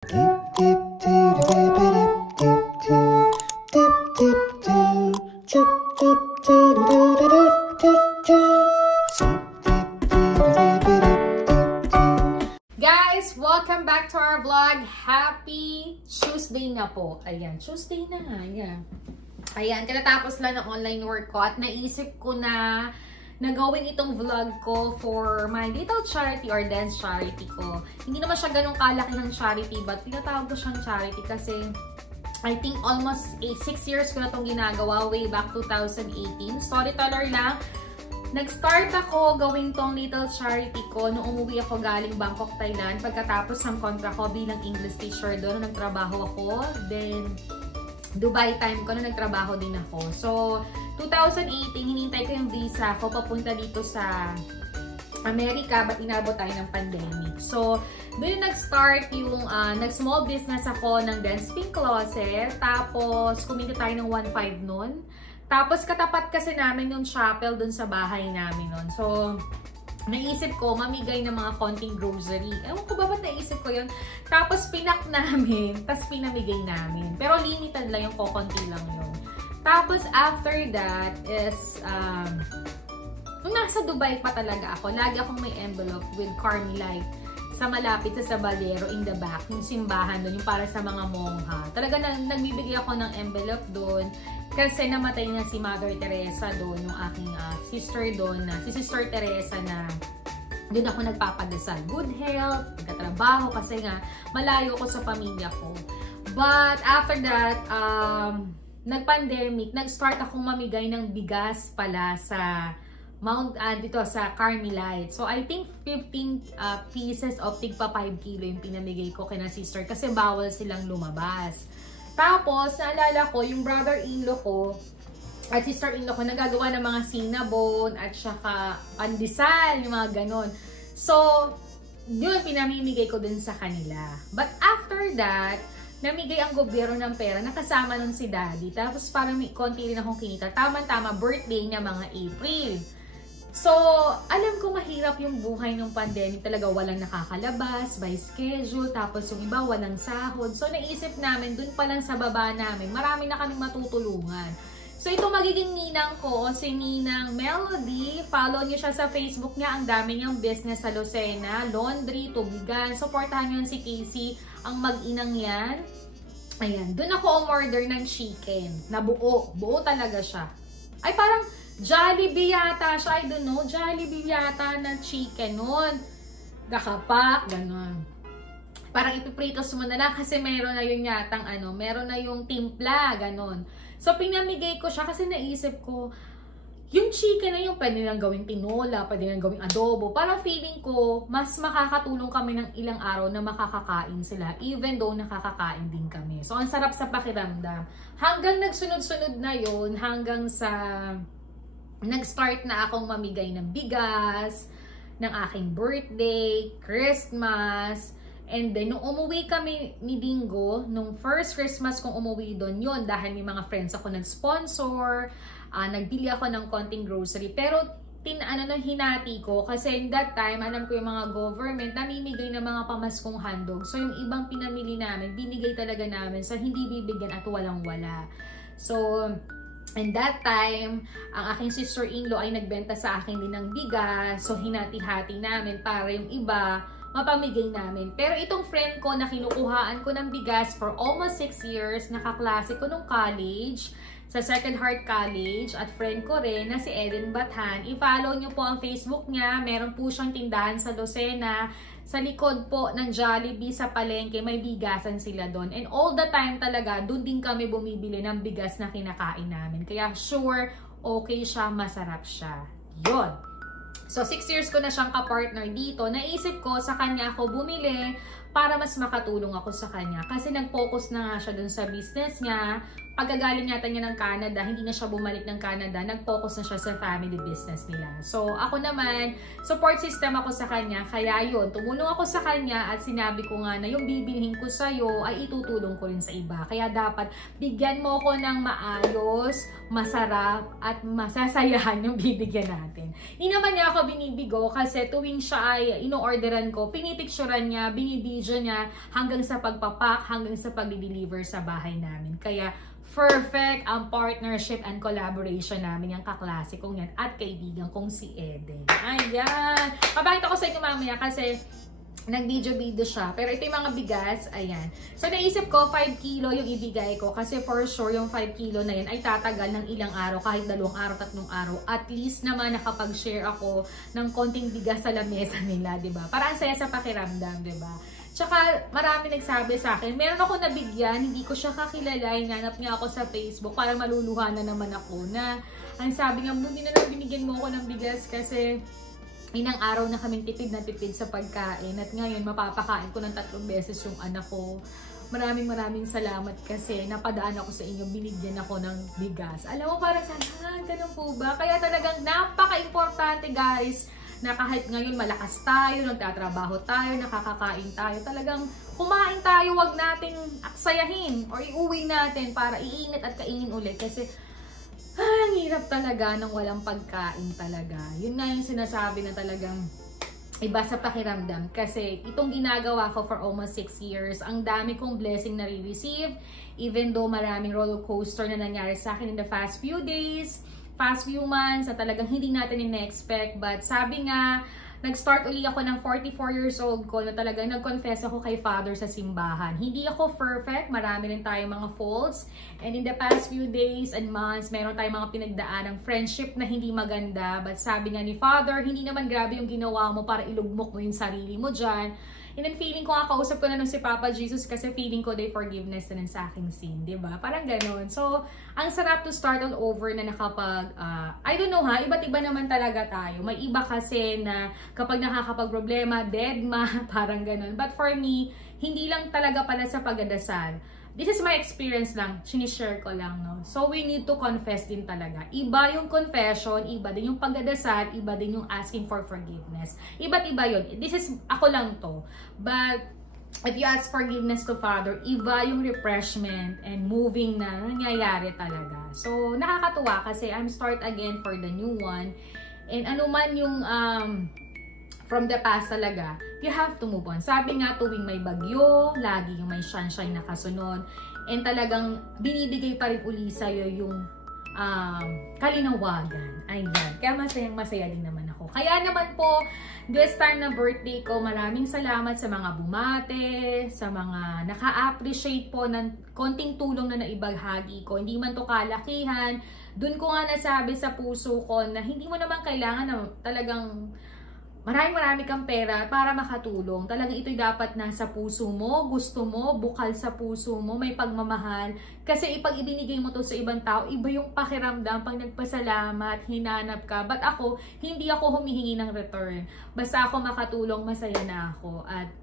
Guys, welcome back to our vlog. Happy Tuesday na po. Ayan, Tuesday na nga. Ayan, katatapos lang ng online work ko at naisip ko na gawin itong vlog ko for my little charity or dance charity ko. Hindi naman siya ganun kalaki ng charity, but tinatawag ko siyang charity kasi I think almost 6 years ko na itong ginagawa, way back 2018. Storyteller lang. Nag-start ako gawin tong little charity ko nung umuwi ako galing Bangkok, Thailand. Pagkatapos ng kontra ko bilang English teacher doon, nagtrabaho ako. Then, Dubai time ko na nagtrabaho din ako. So, 2018, hinintay ko yung visa ko papunta dito sa Amerika, but inabot tayo ng pandemic. So, doon nag-start yung, nag-small business ako ng dance pink closet. Tapos, kumita tayo ng 1.5 nun. Tapos, katapat kasi namin yung chapel dun sa bahay namin nun. So, naisip ko, mamigay ng mga konting grocery. Ewan ko ba ba't naisip ko yun? Tapos, pinak namin. Tapos, pinamigay namin. Pero, limited lang yung kokonti lang yun. Tapos, after that is, nung nasa Dubai pa talaga ako, lagi akong may envelope with Carmelite sa malapit sa Sabadero in the back, yung simbahan doon, yung para sa mga mongha. Talaga nagbibigay ako ng envelope doon kasi namatay na si Mother Teresa doon, yung aking sister doon, si Sister Teresa na doon ako nagpapadasal. Good health, nagkatrabaho kasi nga malayo ko sa pamilya ko. But after that, nag-pandemic, nag-start akong mamigay ng bigas pala sa dito sa Carmelite. So, I think 15 pieces of tigpa 5 kilo yung pinamigay ko kina sister kasi bawal silang lumabas. Tapos, naalala ko, yung brother-in-law ko at sister-in-law ko nagagawa ng mga cinnamon at saka pandesal, yung mga ganon. So, yun, pinamimigay ko dun sa kanila. But after that, namigay ang gobyerno ng pera, nakasama nun si daddy. Tapos parang may konti rin akong kinita. Tama-tama, birthday niya mga April. So, alam ko mahirap yung buhay ng pandemic. Talaga walang nakakalabas, by schedule, tapos yung iba walang sahod. So, naisip namin, dun pa lang sa baba namin, marami na kaming matutulungan. So, ito magiging ninang ko, si Ninang Melody. Follow niyo siya sa Facebook niya. Ang dami niyang business sa Lucena, laundry, tubigan. Supportahan niyo si Casey, ang mag-inang yan. Ayan, dun ako umorder ng chicken na buo. Buo talaga siya. Ay, parang Jollibee yata siya. I don't know. Jollibee yata na chicken nun. Nakapak, gano'n. Parang ipipritos mo na lang kasi meron na yung yatang meron na yung timpla, gano'n. So, pinamigay ko siya kasi naisip ko, yung chicken na yung pwede lang gawing tinola, pwede lang gawing adobo. Parang feeling ko, mas makakatulong kami ng ilang araw na makakakain sila, even though nakakakain din kami. So, ang sarap sa pakiramdam. Hanggang nagsunod-sunod na yun, hanggang sa nag-start na akong mamigay ng bigas, ng aking birthday, Christmas, and then nung umuwi kami ni Dingo, nung first Christmas kong umuwi doon, yun, dahil may mga friends ako nag-sponsor, nagbili ako ng konting grocery, pero hinati ko, kasi in that time, alam ko yung mga government, namimigay ng mga pamaskong handog, so yung ibang pinamili namin, binigay talaga namin, so hindi bibigyan at walang-wala. So, and that time, ang aking sister-in-law ay nagbenta sa akin din ng bigas. So, hinati-hati namin para yung iba mapamigay namin. Pero itong friend ko na kinukuhaan ko ng bigas for almost 6 years, nakaklase ko nung college, sa Sacred Heart College, at friend ko rin na si Eden Bathan. I-follow nyo po ang Facebook niya. Meron po siyang tindahan sa Lucena. Sa likod po ng Jollibee sa palengke, may bigasan sila doon. And all the time talaga, doon din kami bumibili ng bigas na kinakain namin. Kaya sure, okay siya, masarap siya. Yun. So, 6 years ko na siyang kapartner dito. Naisip ko, sa kanya ako bumili para mas makatulong ako sa kanya. Kasi nag-focus na nga siya doon sa business niya pagkagaling yata niya ng Canada, hindi na siya bumalik ng Canada, nag-focus na siya sa family business nila. So, ako naman, support system ako sa kanya, kaya yun, tumulong ako sa kanya at sinabi ko nga na yung bibilhin ko sa'yo ay itutulong ko rin sa iba. Kaya dapat, bigyan mo ko ng maayos, masarap, at masasayahan yung bibigyan natin. Hindi naman niya ako binibigo kasi tuwing siya ay ino-orderan ko, pinipicturean niya, binibidyo niya hanggang sa pagpapak, hanggang sa pag-deliver sa bahay namin. Kaya, perfect ang partnership and collaboration namin, yung kaklase kong yan at kaibigan kong si Eden. Ayan! Mabakit ako sa inyo mamaya kasi nag-video siya. Pero ito yung mga bigas, ayan. So, naisip ko, 5 kilo yung ibigay ko kasi for sure, yung 5 kilo na yan ay tatagal ng ilang araw, kahit 2 araw, 3 araw. At least naman nakapag-share ako ng konting bigas sa lamesa nila, diba? Para ang saya sa pakiramdam, diba? Tsaka, marami nagsabi sa akin, meron ako nabigyan, hindi ko siya kakilala, hinanap niya ako sa Facebook, parang maluluha na naman ako na, ang sabi nga, hindi na lang binigyan mo ako ng bigas kasi inang araw na kaming tipid na tipid sa pagkain at ngayon mapapakain ko ng 3 beses yung anak ko. Maraming salamat kasi napadaan ako sa inyo, binigyan ako ng bigas. Alam mo, parang sana, ganun po ba? Kaya talagang napaka-importante guys, na kahit ngayon malakas tayo, nagtatrabaho tayo, nakakakain tayo, talagang kumain tayo, wag nating aksayahin or iuwi natin para iinit at kainin ulit kasi ang hirap talaga ng walang pagkain talaga. Yun nga yung sinasabi na talagang iba sa pakiramdam kasi itong ginagawa ko for almost 6 years, ang dami kong blessing na re-receive even though maraming roller coaster na nangyari sa akin in the past few days, past few months na talagang hindi natin in-expect. But sabi nga, nag-start uli ako ng 44 years old ko na talagang nag-confess ako kay Father sa simbahan. Hindi ako perfect, marami rin tayong mga faults. And in the past few days and months, meron tayong mga pinagdaan ng friendship na hindi maganda. But sabi nga ni Father, hindi naman grabe yung ginawa mo para ilugmok mo yung sarili mo dyan. And then feeling ko nga, kausap ko na nung si Papa Jesus kasi feeling ko they forgiveness na rin sa aking sin, diba? Parang ganon. So, ang sarap to start all over na nakapag, I don't know ha, iba't iba naman talaga tayo. May iba kasi na kapag nakakapag-problema, deadma, parang ganon. But for me, hindi lang talaga pala sa pagdadasal. This is my experience lang, sinishare ko lang, no? So, we need to confess din talaga. Iba yung confession, iba din yung pagdadasal, iba din yung asking for forgiveness. Iba't iba yun. This is, ako lang to. But, if you ask forgiveness to Father, iba yung refreshment and moving na nangyayari talaga. So, nakakatuwa kasi I'm start again for the new one. And ano man yung, from the past talaga, you have to move on. Sabi nga, tuwing may bagyo, lagi yung may sunshine na kasunod, and talagang binibigay pa rin uli sa'yo yung kalinawagan. Ayan. Kaya masaya din naman ako. Kaya naman po, this time na birthday ko, maraming salamat sa mga bumate, sa mga naka-appreciate po ng konting tulong na naibaghagi ko. Hindi man to kalakihan. Doon ko nga nasabi sa puso ko na hindi mo naman kailangan na talagang marami kang pera para makatulong. Talagang ito'y dapat nasa puso mo, gusto mo, bukal sa puso mo, may pagmamahal. Kasi ipag ibinigay mo to sa ibang tao, iba yung pakiramdam pag nagpasalamat, hinanap ka. But ako, hindi ako humihingi ng return. Basta ako makatulong, masaya na ako. At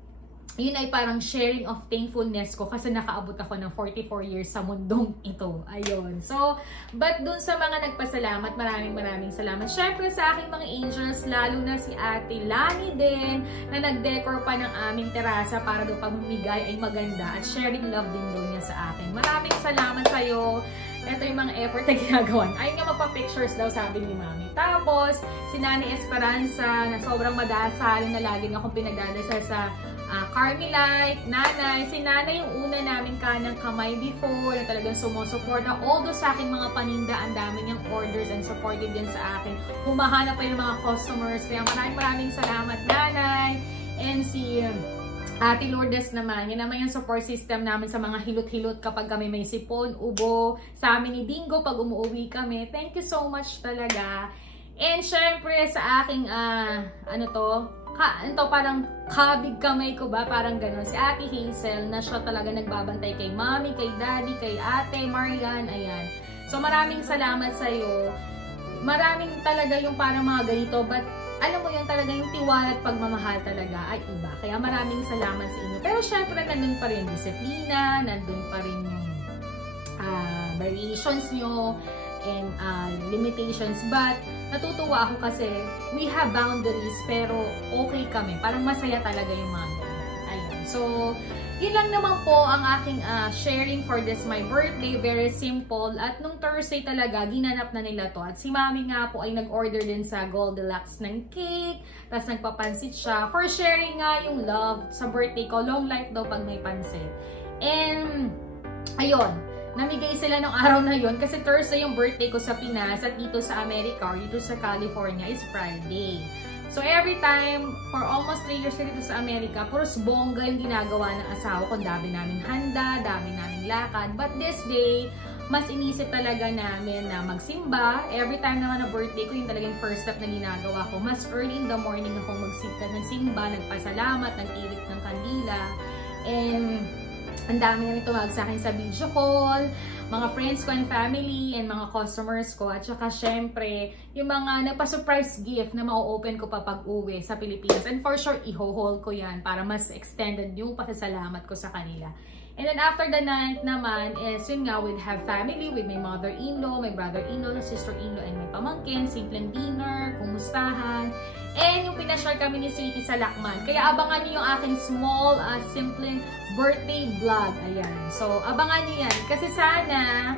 yun ay parang sharing of thankfulness ko kasi nakaabot ako ng 44 years sa mundong ito. Ayun. So, but dun sa mga nagpasalamat, maraming salamat. Syempre sa aking mga angels, lalo na si Ate Lani din, na nag-decor pa ng aming terasa para doon pamimigay ay maganda at sharing love din doon niya sa akin. Maraming salamat sa'yo. Ito yung mga effort na ginagawa. Ayun nga magpa-pictures daw, sabi ni Mami. Tapos, si Nani Esperanza, na sobrang madasalin na laging akong pinagdadasal sa Carmelite, Nanay. Si Nanay yung una namin kanang kamay before, na talagang sumusuporta. Although sa aking mga paninda, ang dami niyang orders and supported din sa akin. Humahanap pa yung mga customers. Kaya maraming salamat, Nanay. And si Ate Lourdes naman, yun naman yung support system namin sa mga hilot-hilot kapag kami may sipon, ubo. Sa amin ni Dingo pag umuwi kami. Thank you so much talaga. And syempre sa aking, ito parang kabig kamay ko ba, parang gano'n. Si Ate Hazel na siya talaga nagbabantay kay Mommy, kay Daddy, kay Ate Marian, ayan. So maraming salamat sa'yo. Maraming talaga yung parang mga ganito, but alam mo yun talaga yung tiwala at pagmamahal talaga ay iba. Kaya maraming salamat sa inyo. Pero syempre nandun pa rin yung disiplina, nandun pa rin yung variations nyo and limitations. But natutuwa ako kasi we have boundaries pero okay kami. Parang masaya talaga yung mga ganyan. Ayun. So, yun lang naman po ang aking sharing for this my birthday. Very simple. At nung Thursday talaga, ginanap na nila to. At si Mami nga po ay nag-order din sa Goldilocks ng cake. Tapos nagpapansit siya. For sharing nga yung love sa birthday ko. Long life daw pag may pansit. And, ayun. Namigay sila nung araw na yun. Kasi Thursday yung birthday ko sa Pinas. At dito sa America or dito sa California is Friday. So, every time, for almost 3 years dito sa Amerika, puros bongga yung ginagawa ng asawa ko. Dami naming handa, dami naming lakad. But this day, mas inisip talaga namin na magsimba. Every time naman na birthday ko, yung talagang first step na ginagawa ko. Mas early in the morning akong nagsimba, nagpasalamat, nag-irit ng kandila. And ang dami namin tumawag sa akin sa video call, mga friends ko and family, and mga customers ko. At saka syempre, yung mga nagpa-surprise gift na ma-open ko pa pag-uwi sa Pilipinas. And for sure, i-haul ko yan para mas extended yung pasasalamat ko sa kanila. And then after the night naman is, yun nga, we'd have family with my mother-in-law, my brother-in-law, sister-in-law, and my pamangkin, simpleng dinner, kumustahan. And yung pinashare kami ni Sweetie sa Lakman. Kaya abangan niyo yung aking small, simpleng birthday vlog. Ayan. So, abangan niyo yan. Kasi sana,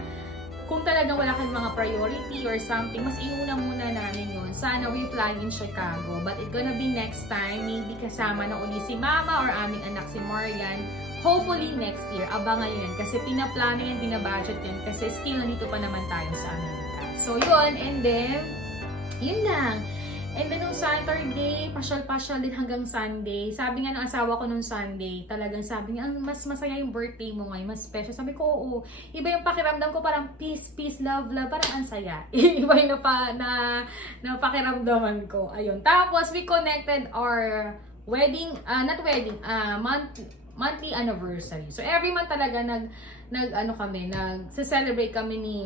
kung talagang wala kang mga priority or something, mas iuna muna namin yun. Sana we fly in Chicago. But it's gonna be next time. Maybe kasama na uli si Mama or aming anak si Marian. Hopefully next year. Abangan yun. Kasi pinaplano yan, binabudget yan. Kasi still nandito pa naman tayo sa Amerika. So, yun. And then, yun lang. And then, nung Saturday, pasyal-pasyal din hanggang Sunday. Sabi nga ng asawa ko nung Sunday, talagang sabi niya, mas masaya yung birthday mo ngayon, mas special. Sabi ko, oo. Iba yung pakiramdam ko, parang peace, peace, love, love. Parang ang saya. Iba yung na pakiramdaman ko. Ayun. Tapos, we connected our wedding, not wedding, monthly anniversary. So, every month talaga nag-celebrate kami ni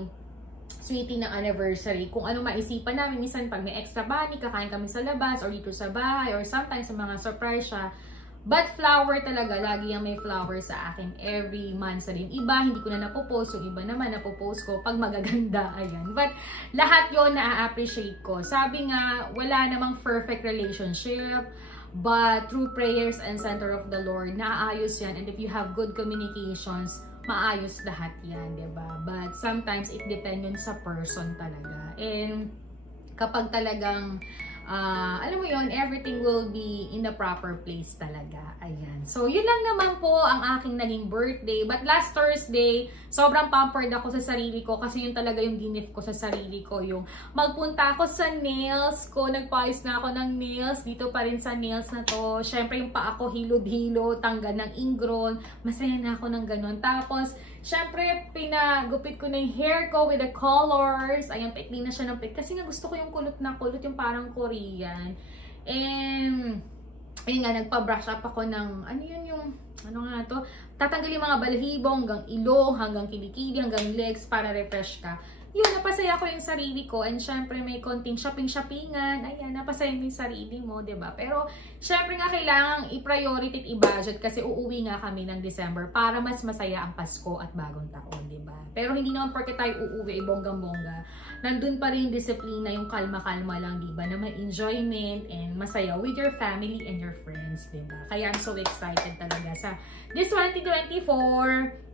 Sweetie ng anniversary. Kung ano maisipan namin, minsan pag may extra money, kakain kami sa labas or dito sa bahay or sometimes sa mga surprise siya. But flower talaga, lagi yung may flower sa akin every month sa rin. Iba, hindi ko na napopost. Yung iba naman napopost ko pag magaganda. Ayan. But lahat yon na-appreciate ko. Sabi nga, wala namang perfect relationship. But through prayers and center of the Lord, naayos yan. And if you have good communications, maayos lahat yan, diba? But sometimes, it depends yun sa person talaga. And kapag talagang, alam mo yun, everything will be in the proper place talaga. Ayan. So, yun lang naman po ang aking naging birthday. But last Thursday, sobrang pampered ako sa sarili ko kasi yun talaga yung gift ko sa sarili ko. Yung magpunta ako sa nails ko, nagpaayos na ako ng nails. Dito pa rin sa nails na to. Syempre, yung pa ako hilod-hilo, tanggal ng ingron. Masaya na ako ng ganun. Tapos, syempre, pinagupit ko na yung hair ko with the colors. Ayan, paikli na siya ng paik. Kasi nga gusto ko yung kulot na kulot, yung parang Korean. And, ayun nga, nagpa-brush up ako ng, ano yun yung, ano nga to? Tatanggalin mga balahibo hanggang ilong, hanggang kilikili, hanggang legs para refresh ka. Yun, napasaya ko yung sarili ko. And syempre, may konting shopping-shoppingan. Ayan, napasaya mo yung sarili mo, diba? Pero, syempre nga, kailangang i-priority at i-budget kasi uuwi nga kami ng December para mas masaya ang Pasko at Bagong Taon, diba? Pero hindi naman porque tayo uuwi, bonggang-bongga. Nandun pa rin yung disiplina, yung kalma-kalma lang, diba? Na may enjoyment and masaya with your family and your friends, diba? Kaya I'm so excited talaga sa this 2024.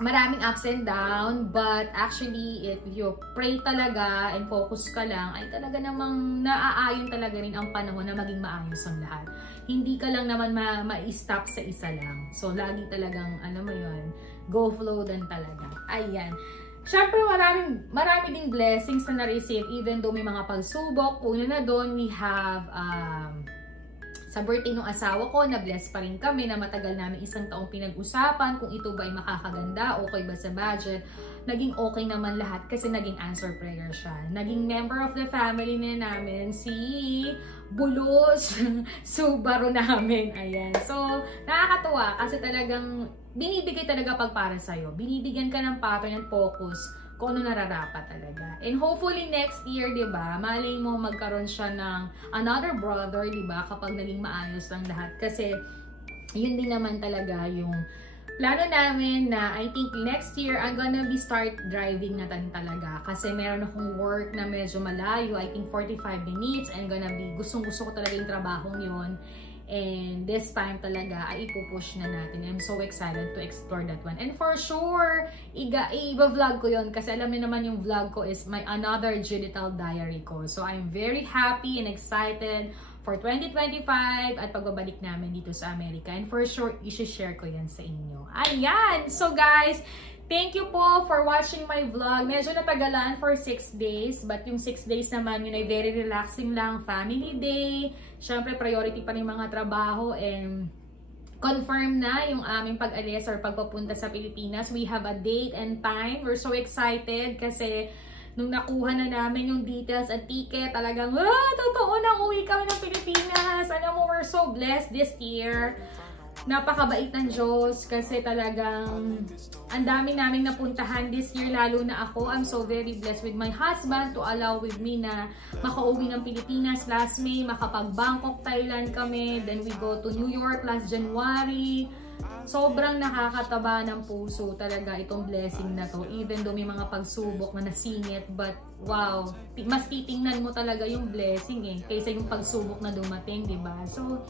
Maraming ups and down, but actually, if you pray talaga and focus ka lang, ay talaga namang naaayon talaga rin ang panahon na maging maayos ang lahat. Hindi ka lang naman ma-stop sa isa lang. So, lagi talagang, alam mo yun, go flow din talaga. Ayan. Siyempre, marami ding blessings na na-receive, even though may mga pagsubok. Una na doon, we have, sa birthday ng asawa ko, na-bless pa rin kami na matagal namin isang taong pinag-usapan kung ito ba ay makakaganda, okay ba sa budget. Naging okay naman lahat kasi naging answer prayer siya. Naging member of the family na namin si Bulos Subaru namin. Ayan. So, nakakatuwa kasi talagang binibigay talaga pag para sa'yo. Binibigyan ka ng pattern and focus kung ano nararapat talaga. And hopefully next year, diba, malay mo magkaroon siya ng another brother, diba, kapag naging maayos ang lahat. Kasi, yun din naman talaga yung plano namin na I think next year I'm gonna be start driving na talaga kasi meron akong work na medyo malayo, I think 45 minutes, and gonna be gustong-gusto ko talaga yung trabahong yon. And this time talaga ay ipupush na natin. I'm so excited to explore that one. And for sure, i-vlog ko yon kasi alam niyo naman yung vlog ko is my another digital diary ko. So I'm very happy and excited for 2025 at pagbabalik namin dito sa Amerika. And for sure, i-share ko yan sa inyo. Ayan! So guys, thank you po for watching my vlog. Medyo natagalan for 6 days. But yung 6 days naman, yun ay very relaxing lang. Family day. Siyempre, priority pa rin mga trabaho. And confirm na yung aming pag-alis or pagpapunta sa Pilipinas. We have a date and time. We're so excited kasi nung nakuha na namin yung details at ticket, talagang, totoo na, uwi kami ng Pilipinas. Alam mo, we're so blessed this year. Napakabait ng Diyos kasi talagang ang dami naming napuntahan this year, lalo na ako. I'm so very blessed with my husband to allow with me na makauwi ng Pilipinas last May, makapag-Bangkok, Thailand kami. Then we go to New York last January. Sobrang nakakataba ng puso talaga itong blessing na to. Even though may mga pagsubok na nasingit, but wow, mas titingnan mo talaga yung blessing kaysa yung pagsubok na dumating, diba? So,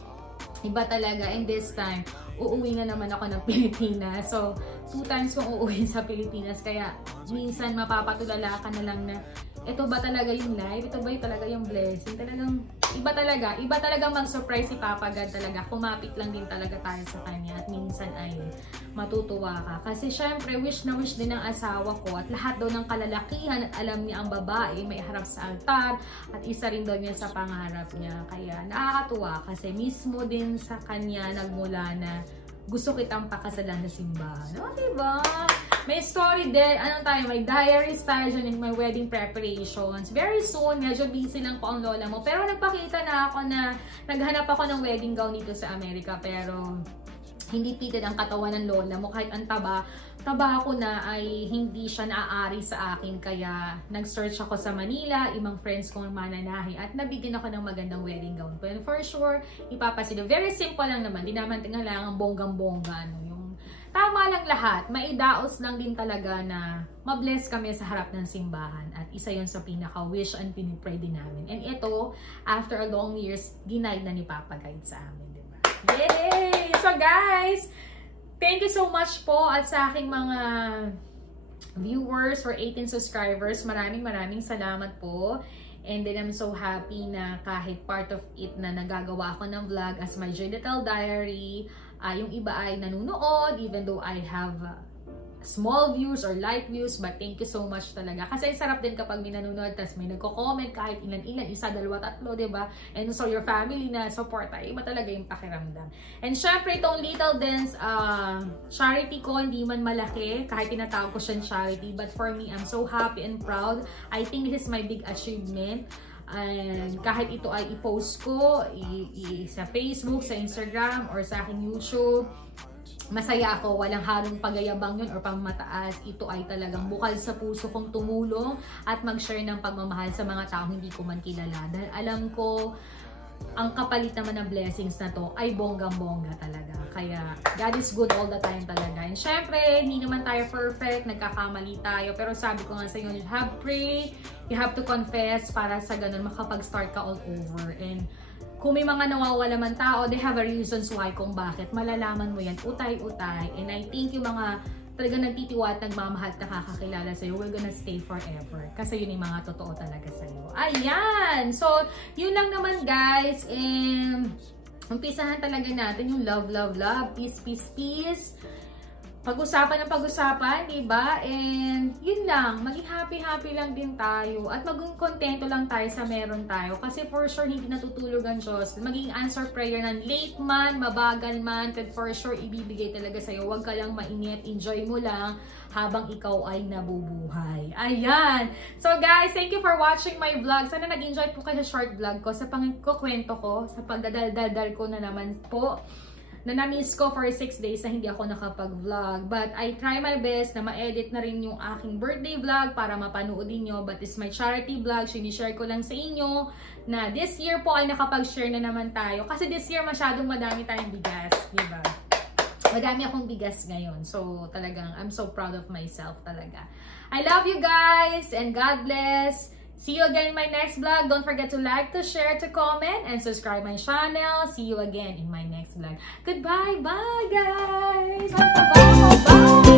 iba talaga. And this time, uuwi na naman ako ng Pilipinas. So, 2 times kong uuwi sa Pilipinas. Kaya, minsan mapapatulala ka na lang na, ito ba talaga yung life? Ito ba yung talaga yung blessing? Talagang, iba talaga mag-surprise si Papa God talaga. Kumapit lang din talaga tayo sa kanya. At minsan ay matutuwa ka. Kasi syempre, wish na wish din ng asawa ko. At lahat daw ng kalalakihan at alam niya ang babae may harap sa altar. At isa rin daw niya sa pangarap niya. Kaya nakakatuwa kasi mismo din sa kanya nagmula na gusto kitang pakasalan na simbahan. O, diba? May story din. May diaries tayo dyan in my wedding preparations. Very soon, medyo busy lang po ang lola mo. Pero nagpakita na ako na naghanap ako ng wedding gown dito sa Amerika. Pero hindi pitid ang katawan ng lola mo. Kahit ang taba ko na ay hindi siya naaari sa akin. Kaya nag-search ako sa Manila, ibang friends kong mananahi. At nabigyan ako ng magandang wedding gown. But for sure, ipapasilo. Very simple lang naman. Di naman kailangan bonggang-bongga. Tama lang lahat. Maidaos lang din talaga na mabless kami sa harap ng simbahan. At isa yun sa pinaka-wish and pinipray din namin. And ito, after a long years, denied na ni Papa Guide sa amin. Diba? Yay! So guys, thank you so much po at sa aking mga viewers for 18 subscribers. Maraming salamat po. And then I'm so happy na kahit part of it na nagagawa ako ng vlog as my digital diary, yung iba ay nanunood, even though I have small views or light views, but thank you so much talaga. Kasi sarap din kapag may nanonood, tas may nagko-comment kahit ilan-ilan, 1, 2, 3, diba? And so your family na support, iba talaga yung pakiramdam. And syempre itong Little Dance charity ko, hindi man malaki, kahit tinatawag ko siyang charity, but for me, I'm so happy and proud. I think this is my big achievement. And kahit ito ay i-post ko sa Facebook, sa Instagram, or sa aking YouTube, masaya ako. Walang halong pagayabang yun or pangmataas. Ito ay talagang bukal sa puso kong tumulong at mag-share ng pagmamahal sa mga taong hindi ko man kilala. Dahil alam ko, ang kapalit naman ng blessings na to ay bonggang-bongga talaga. Kaya, God is good all the time talaga. And syempre, hindi naman tayo perfect, nagkakamali tayo. Pero sabi ko nga sa inyo, you have to pray, you have to confess para sa ganun makapag-start ka all over. And kung may mga nawawala man tao, they have a reasons why kung bakit. Malalaman mo yan, utay-utay. And I think yung mga talagang nagtitiwa at nagmamahal at nakakakilala sa'yo, we're gonna stay forever. Kasi yun yung mga totoo talaga sa'yo. Ayan! So, yun lang naman guys. And umpisahan talaga natin yung love, love, love. Peace, peace, peace. Pag-usapan ng pag-usapan, diba? And yun lang, maging happy-happy lang din tayo. At maging kontento lang tayo sa meron tayo. Kasi for sure, hindi natutulog ang Diyos. Maging answer prayer ng late man, mabagal man, but for sure, ibibigay talaga sa'yo. Huwag ka lang mainip, enjoy mo lang habang ikaw ay nabubuhay. Ayan! So guys, thank you for watching my vlog. Sana nag-enjoy po kayo sa short vlog ko, sa pangkukwento ko, sa pagdadal-dal ko na naman po. Na na-miss ko for 6 days na hindi ako nakapag-vlog. But I try my best na ma-edit na rin yung aking birthday vlog para mapanoodin nyo. But it's my charity vlog. Sinishare ko lang sa inyo na this year po ay nakapag-share na naman tayo. Kasi this year masyadong madami tayong bigas. Diba? Madami akong bigas ngayon. So, talagang, I'm so proud of myself talaga. I love you guys and God bless. See you again in my next vlog. Don't forget to like, to share, to comment, and subscribe my channel. See you again in my next vlog. Goodbye. Bye, guys. Bye.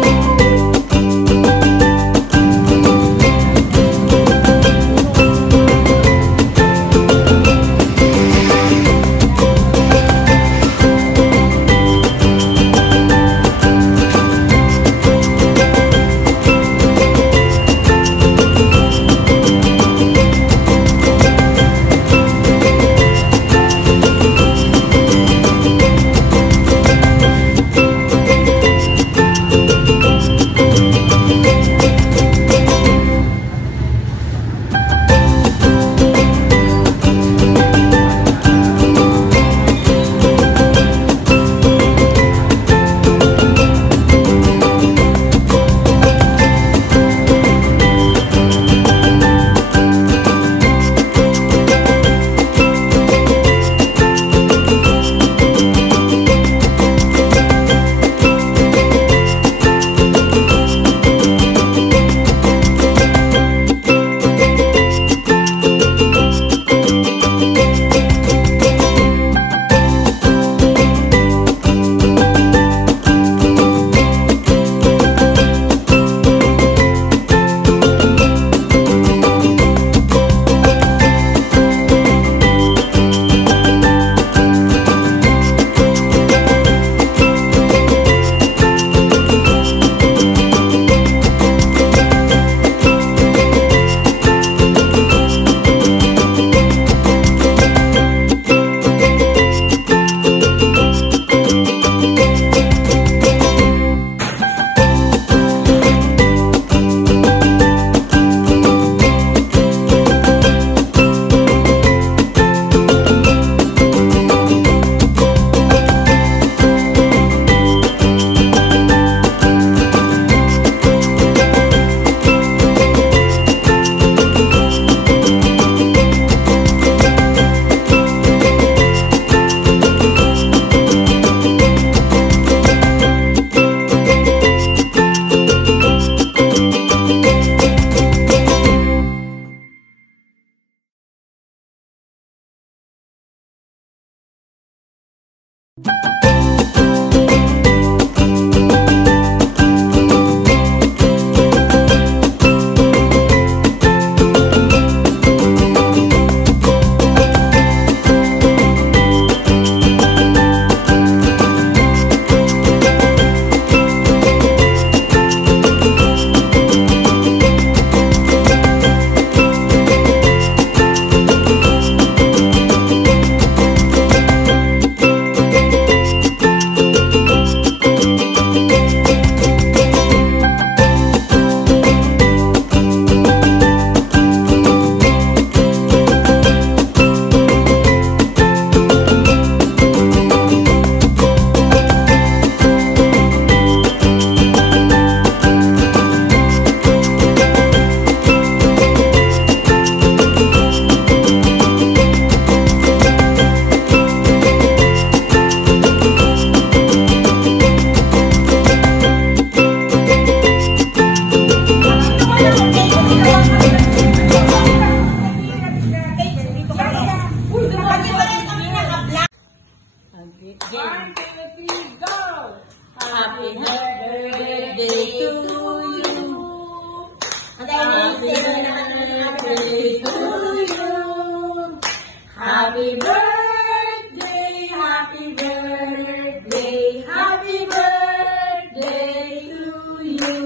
Happy birthday, happy birthday, happy birthday to you.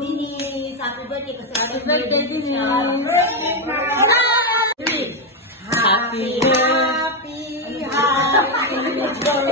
Denise, happy birthday kasi happy birthday Denise. Happy birthday. Happy birthday.